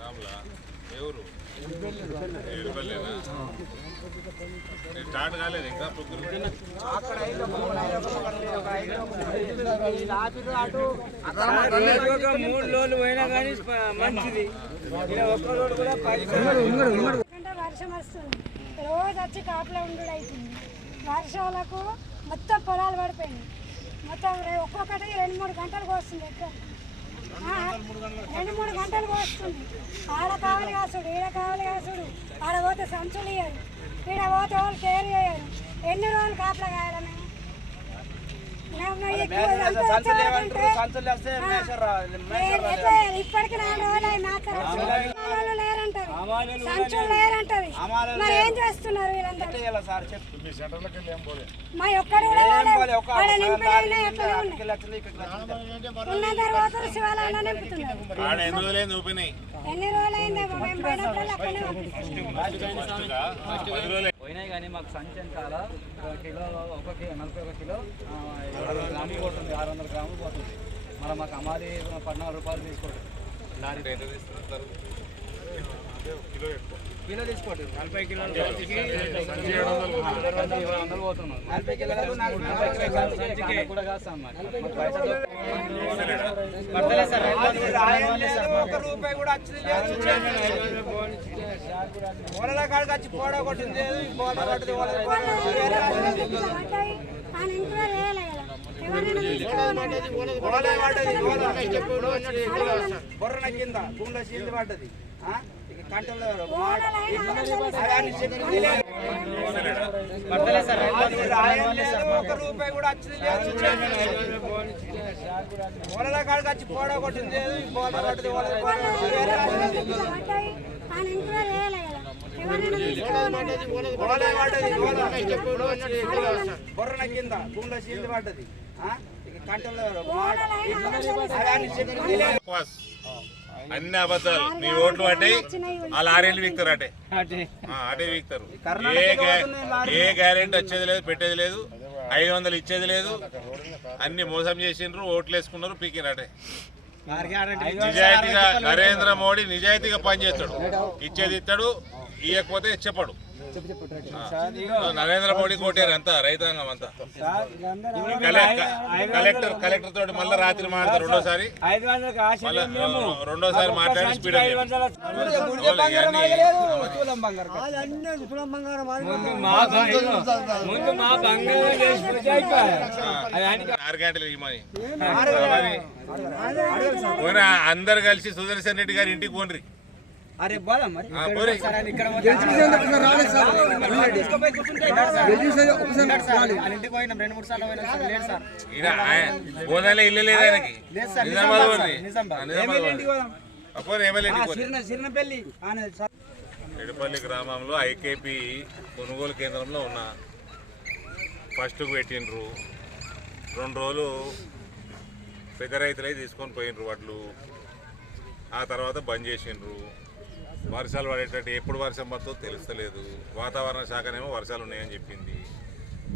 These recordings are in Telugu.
రాములా? ఎవరు? ఏడుపల్లేనా? స్టార్ట్ కాలేదు ఇంకా మూడు రోజులు పోయినా కానీ మంచిది ఒక్క రోజు కూడా వర్షం వస్తుంది. రోజు వచ్చి కాపలా ఉండు అవుతుంది వర్షాలకు మొత్తం పొలాలు పడిపోయినాయి. మొత్తం ఒక్కొక్కటి రెండు మూడు గంటలకు వస్తుంది ఎక్కడ రెండు మూడు గంటలకు వస్తుంది ఆడ కావాలి కాసుడు ఈడ కావాలి కాసుడు ఆడ పోతే సంచులు ఇయ్యరు. ఈడ పోతే వాళ్ళు కేర్ చేయరు. ఎన్ని రోజులు కాపలా మేము? ఎట్లా ఇప్పటికి నాలుగు రోజులు అయి మాత్రం వాళ్ళు లేరంటారు. సంచులు మరి ఏం చేస్తున్నారు మీ ఒక్కడు. ఉన్న తర్వాత శివాలయంలో నింపుతున్నారు ఎన్ని రోజులైంది మేము పోయినాయి కానీ మాకు సంచం కాల ఒక కిలో ఒక కిలో నలభై ఒక కిలో గ్రాములు పోతుంది ఆరు వందల గ్రాములు పోతుంది మరి మాకు అమాది పద్నాలుగు రూపాయలు తీసుకోండి లారీ కిలో ఎక్కువ కిలో తీసుకోండి నలభై పోతున్నాం నలభై కిలోలకు నలభై నలభై కిలోలు సంచికి. సంచికి కూడా కాదు సార్ మాకు మాకు పైసలు పడతలేదు సార్ రైతు రాయడం లేదు, ఒక రూపాయి కూడా వచ్చింది లేదు ఓలల కాడికి వచ్చి పోడ కొట్టింది లేదు ఈ పోడ కొట్టింది ఓలల కొట్టింది. వేరే రాజులు ఇట్లా పడ్డాయి ఆయన ఎంక్వైరీ చేయలే కదా ఎవరైనా తీసుకోవాలన్నా ఓల పడ్డది ఓల బొర్రన కింద భూమిలో సీల్డ్ పడ్డది ఆ? ఇక కంటలో ఓడలైనా అవన్నీ చెప్పింది లేదు. పడతలేదు సార్ రైతు రాయడం లేదు, ఒక రూపాయి కూడా వచ్చింది ఓలల కాడికి వచ్చి పోడ కొట్టింది పోడ కదా పడ్డది బొర్రన కింద కంటలో అవన్నీ చెప్పింది లేదు. ఉపవాస్. అన్ని అబద్ధాలు. మీ ఓట్లు పడ్డాయి. ఆ లారీలు వీక్తారు అటే. అటే వీక్తారు. ఏ ఏ గ్యారెంటీ వచ్చేది లేదు పెట్టేది లేదు. ఐదు వందలు ఇచ్చేది లేదు. అన్ని మోసం చేసిండ్రు ఓట్లు వేసుకున్నారు పీకిన అటే. నిజాయితీగా నరేంద్ర మోడీ నిజాయితీగా పనిచేస్తాడు. ఇచ్చేది ఇస్తాడు ఇవ్వకపోతే చెప్పడు నరేంద్ర మోడీ కోటారు అంతా రైతాంగం అంతా. కలెక్టర్ కలెక్టర్ కలెక్టర్ తోటి మళ్ళీ రాత్రి మాట్లాడతారు రెండోసారి. రెండోసారి మాట్లాడి స్పీడ్ ఆరు గంటలు? ఇవ్వమని అందరు కలిసి సుదర్శన్ రెడ్డి గారి ఇంటికి పోండ్రి. అరే మరి. ఇక్కడ ఇంటికి పోయినాం రెండు మూడు సార్లు పోయినాం లేదు సార్. ఇల్లు లేదు ఆయనకి. లేదు సార్ ఎడపల్లి గ్రామంలో ఐకేపీ కొనుగోలు కేంద్రంలో ఉన్న ఫస్ట్కు పెట్టిండ్రు. రెండు రోజులు పెద్ద రైతులై తీసుకొని పోయినరు వడ్లు. ఆ తర్వాత బంద్ చేసిండ్రు. వర్షాలు పడేటట్టు ఎప్పుడు వర్షం పడుతుందో తెలుస్తలేదు. వాతావరణ శాఖనేమో వర్షాలు ఉన్నాయని చెప్పింది.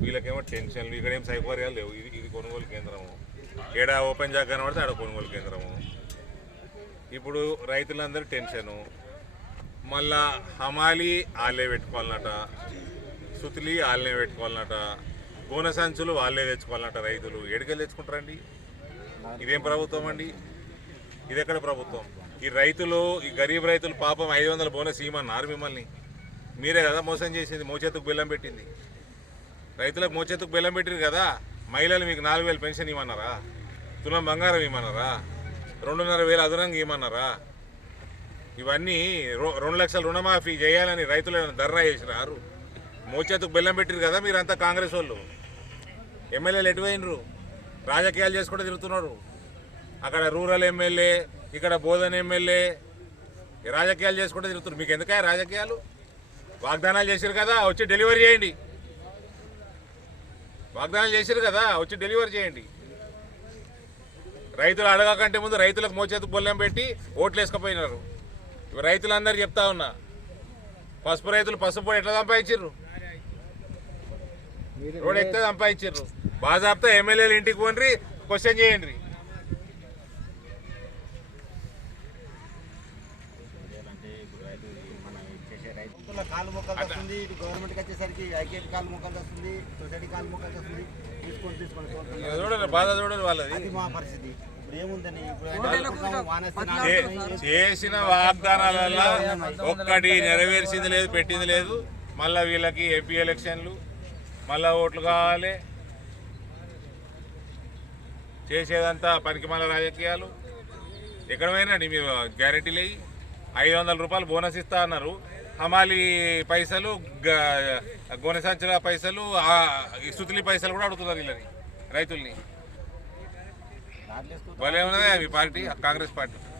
వీళ్ళకేమో టెన్షన్లు ఇక్కడేం సౌకర్యాలు లేవు. ఇది ఇది కొనుగోలు కేంద్రము. ఏడ ఓపెన్ జాగా కనబడితే ఆడ కొనుగోలు కేంద్రము. ఇప్పుడు రైతులందరూ టెన్షను. మళ్ళా హమాలి వాళ్ళే పెట్టుకోవాలన్నట సుతులి వాళ్ళనే పెట్టుకోవాలన్నట గోన సంచులు వాళ్ళే తెచ్చుకోవాలన్నట రైతులు. ఎడికెళ్ళి తెచ్చుకుంటారండి? ఇదేం ప్రభుత్వం అండి? ఇది ఎక్కడ ప్రభుత్వం? ఈ రైతులు ఈ గరీబ్ రైతులు పాపం ఐదు వందల బోనస్ ఇవ్వమన్నారు మిమ్మల్ని. మీరే కదా మోసం చేసింది మోచేతుకు బెల్లం పెట్టింది. రైతులకు మోచేతుకు బెల్లం పెట్టింది కదా మహిళలు మీకు నాలుగు వేలు పెన్షన్ ఇవ్వమన్నారా తులం బంగారం ఇవ్వమన్నారా రెండున్నర వేలు అదనంగా ఇవ్వమన్నారా ఇవన్నీ రెండు లక్షల రుణమాఫీ చేయాలని రైతులను ధర్నా చేసినారు? మోచేతుకు బెల్లం పెట్టిరు కదా మీరంతా కాంగ్రెస్ వాళ్ళు. ఎమ్మెల్యేలు ఎటువైనరు రాజకీయాలు చేసుకుంటూ తిరుగుతున్నారు. అక్కడ రూరల్ ఎమ్మెల్యే ఇక్కడ బోధన ఎమ్మెల్యే రాజకీయాలు చేసుకుంటే తిరుగుతున్నారు. మీకు ఎందుకాయ రాజకీయాలు? వాగ్దానాలు చేశారు కదా వచ్చి డెలివరీ చేయండి. వాగ్దానాలు చేశారు కదా వచ్చి డెలివరీ చేయండి. రైతులు అడగకంటే ముందు రైతులకు మోచేతి బొల్లెం పెట్టి ఓట్లు వేసుకుపోయినారు. రైతులందరూ చెప్తా ఉన్నా. పసుపు రైతులు పసుపు ఎట్లా సంపాదించారు రోడ్ ఎక్కితే సంపాదించారు బాజాబ్తా ఎమ్మెల్యేలు ఇంటికి పోండి క్వశ్చన్ చేయండి రైతుల కాలు మొక్కలు వస్తుంది ఇటు గవర్నమెంట్కి వచ్చేసరికి ఐకేపీ కాలు మొక్కలు వస్తుంది సొసైటీ కాలు మొక్కలు వస్తుంది తీసుకొని తీసుకొని బాధ చూడండి వాళ్ళది. అది మా పరిస్థితి. చేసిన వాగ్దానాలలో ఒక్కటి నెరవేర్చింది లేదు పెట్టింది లేదు. మళ్ళా వీళ్ళకి ఏపీ ఎలక్షన్లు మళ్ళా ఓట్లు కావాలి. చేసేదంతా పనికి మళ్ళీ రాజకీయాలు. ఎక్కడ పోయినండి? మీరు గ్యారెంటీలు అయ్యి ఐదు వందల రూపాయలు బోనస్ ఇస్తా అన్నారు. హమాలి పైసలు గోనె సంచుల పైసలు ఆ పైసలు కూడా అడుగుతున్నారు వీళ్ళని రైతుల్ని. భలే ఉన్నదే అవి పార్టీ కాంగ్రెస్ పార్టీ.